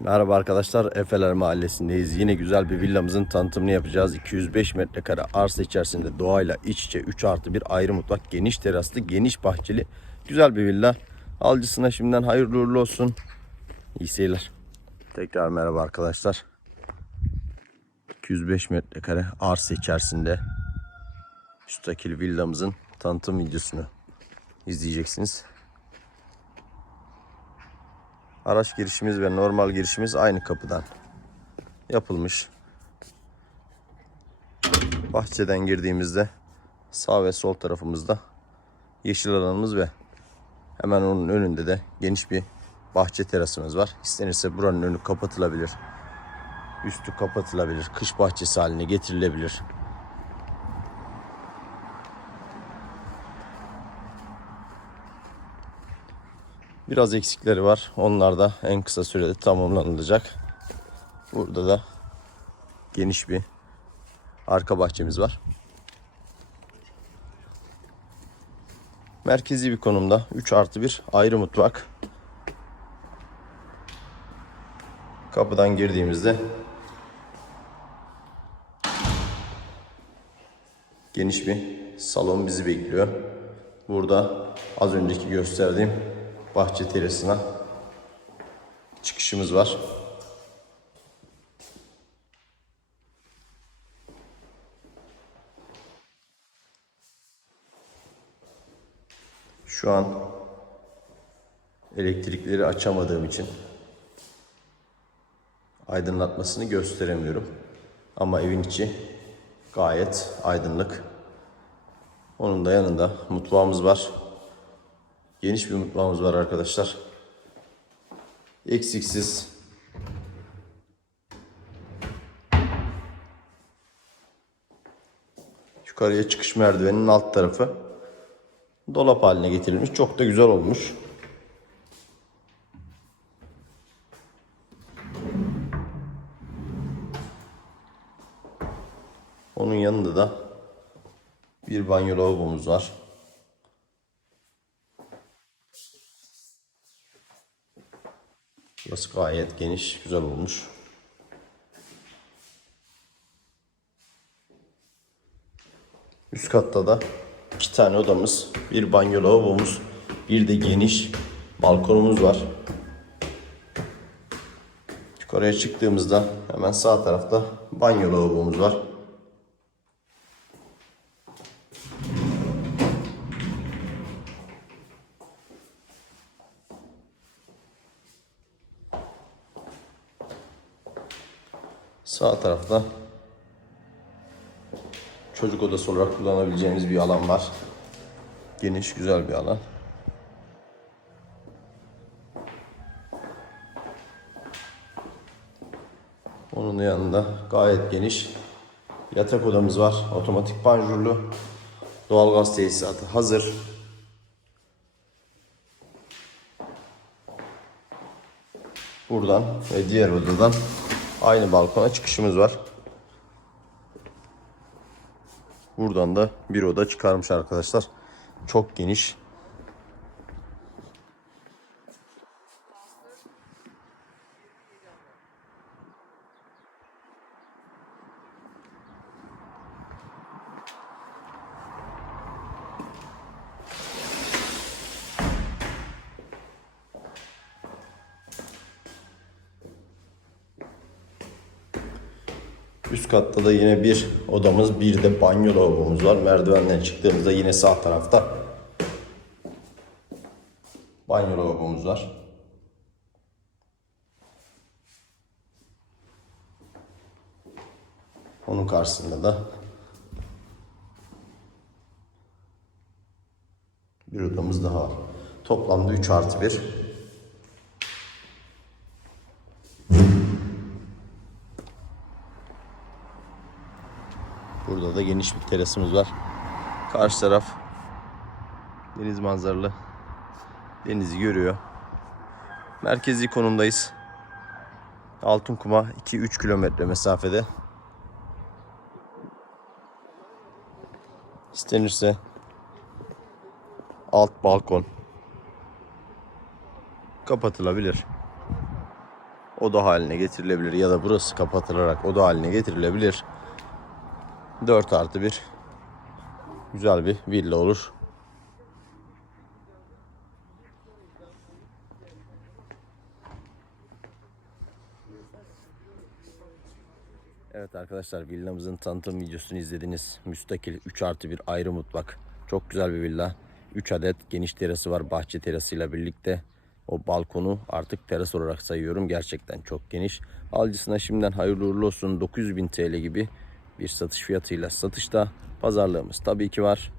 Merhaba arkadaşlar, Efeler Mahallesi'ndeyiz. Yine güzel bir villamızın tanıtımını yapacağız. 205 metrekare arsa içerisinde doğayla iç içe 3 artı 1 ayrı mutfak, geniş teraslı, geniş bahçeli güzel bir villa. Alıcısına şimdiden hayırlı uğurlu olsun. İyi seyirler. Tekrar merhaba arkadaşlar. 205 metrekare arsa içerisinde müstakil villamızın tanıtım videosunu izleyeceksiniz. Araç girişimiz ve normal girişimiz aynı kapıdan yapılmış. Bahçeden girdiğimizde sağ ve sol tarafımızda yeşil alanımız ve hemen onun önünde de geniş bir bahçe terasımız var. İstenirse buranın önü kapatılabilir. Üstü kapatılabilir. Kış bahçesi haline getirilebilir. Biraz eksikleri var. Onlar da en kısa sürede tamamlanılacak. Burada da geniş bir arka bahçemiz var. Merkezi bir konumda 3 artı 1 ayrı mutfak. Kapıdan girdiğimizde geniş bir salon bizi bekliyor. Burada az önceki gösterdiğim bahçe terasına çıkışımız var. Şu an elektrikleri açamadığım için aydınlatmasını gösteremiyorum. Ama evin içi gayet aydınlık. Onun da yanında mutfağımız var. Geniş bir mutfağımız var arkadaşlar. Eksiksiz. Yukarıya çıkış merdiveninin alt tarafı dolap haline getirilmiş. Çok da güzel olmuş. Onun yanında da bir banyo lavabomuz var. Burası gayet geniş, güzel olmuş. Üst katta da iki tane odamız, bir banyo lavabomuz, bir de geniş balkonumuz var. Yukarıya çıktığımızda hemen sağ tarafta banyo lavabomuz var. Sağ tarafta çocuk odası olarak kullanabileceğimiz bir alan var. Geniş, güzel bir alan. Onun yanında gayet geniş yatak odamız var. Otomatik panjurlu. Doğalgaz tesisatı hazır. Buradan ve diğer odadan aynı balkona çıkışımız var. Buradan da bir oda çıkarmış arkadaşlar. Çok geniş. Üst katta da yine bir odamız, bir de banyo lavabomuz var. Merdivenden çıktığımızda yine sağ tarafta banyo lavabomuz var. Onun karşısında da bir odamız daha var. Toplamda 3 artı 1. Burada da geniş bir terasımız var. Karşı taraf deniz manzaralı. Denizi görüyor. Merkezi konumdayız. Altınkum'a 2-3 kilometre mesafede. İstenirse alt balkon kapatılabilir. oda haline getirilebilir ya da burası kapatılarak oda haline getirilebilir. 4 artı 1 güzel bir villa olur. Evet arkadaşlar villamızın tanıtım videosunu izlediniz. Müstakil 3 artı 1 ayrı mutfak. Çok güzel bir villa. 3 adet geniş terası var bahçe terasıyla birlikte. O balkonu artık teras olarak sayıyorum. Gerçekten çok geniş. Alıcısına şimdiden hayırlı uğurlu olsun. 900 bin TL gibi bir satış fiyatıyla satışta. Pazarlığımız tabii ki var.